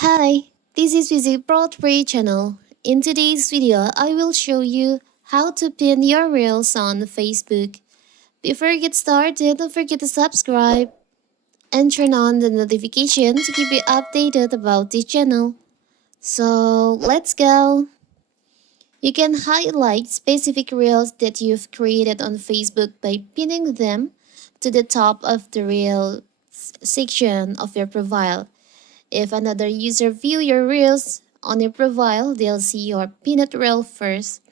Hi, this is Visit Broadway channel. In today's video, I will show you how to pin your reels on Facebook. Before you get started, don't forget to subscribe and turn on the notification to keep you updated about this channel. So let's go. You can highlight specific reels that you've created on Facebook by pinning them to the top of the reel section of your profile. If another user view your reels on your profile, they'll see your pinned reel first.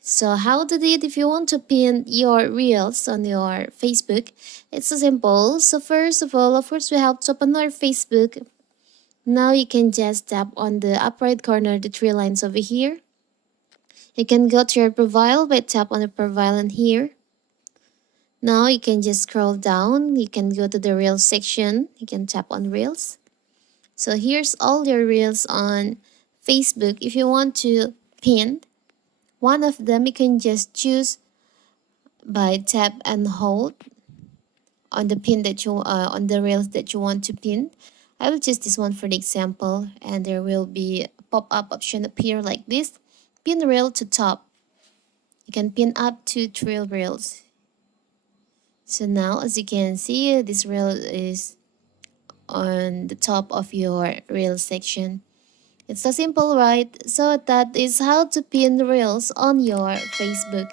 So how to do it if you want to pin your reels on your Facebook? It's so simple. So first of all, of course, we have to open our Facebook. Now you can just tap on the up right corner, the three lines over here. You can go to your profile by tap on the profile in here. Now you can just scroll down. You can go to the reels section. You can tap on reels. So here's all your reels on Facebook. If you want to pin one of them, you can just choose by tap and hold on the pin that you on the reels that you want to pin. I will choose this one for the example, and there will be a pop-up option appear like this. Pin reel to top. You can pin up to 3 reels. So now, as you can see, this reel is on the top of your reel section. It's so simple, right? So that is how to pin reels on your Facebook.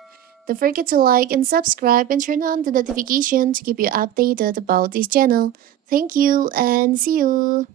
Don't forget to like and subscribe and turn on the notification to keep you updated about this channel. Thank you and see you.